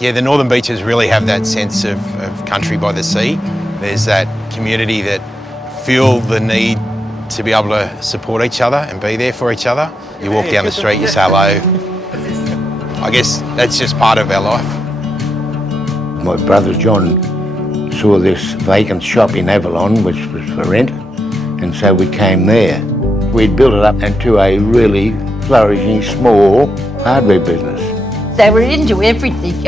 Yeah, the Northern Beaches really have that sense of country by the sea. There's that community that feel the need to be able to support each other and be there for each other. You walk down the street, you say hello. I guess that's just part of our life. My brother John saw this vacant shop in Avalon, which was for rent, and so we came there. We'd built it up into a really flourishing small hardware business. They were into everything.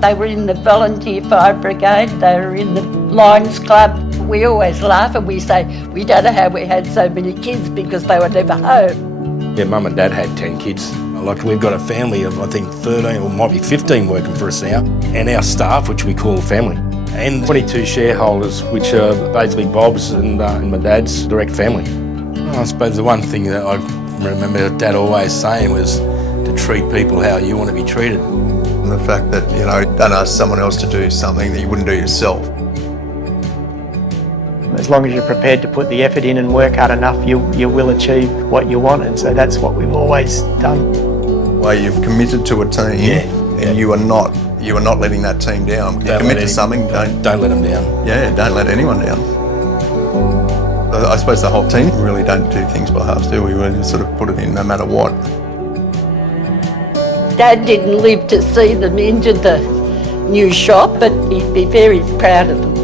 They were in the volunteer fire brigade, they were in the Lions Club. We always laugh and we say, we don't know how we had so many kids because they were never home. Yeah, Mum and Dad had 10 kids. Like, we've got a family of, I think, 13 or might be 15 working for us now, and our staff, which we call family, and 22 shareholders, which are basically Bob's and my dad's direct family. I suppose the one thing that I remember Dad always saying was to treat people how you want to be treated. And the fact that, you know, don't ask someone else to do something that you wouldn't do yourself. As long as you're prepared to put the effort in and work hard enough, you will achieve what you want, and so that's what we've always done. Well, you've committed to a team, and you are not letting that team down. You commit to something, don't let them down. Yeah, don't let anyone down. I suppose the whole team really don't do things by halves, do we? We just sort of put it in no matter what. Dad didn't live to see them into the new shop, but he'd be very proud of them.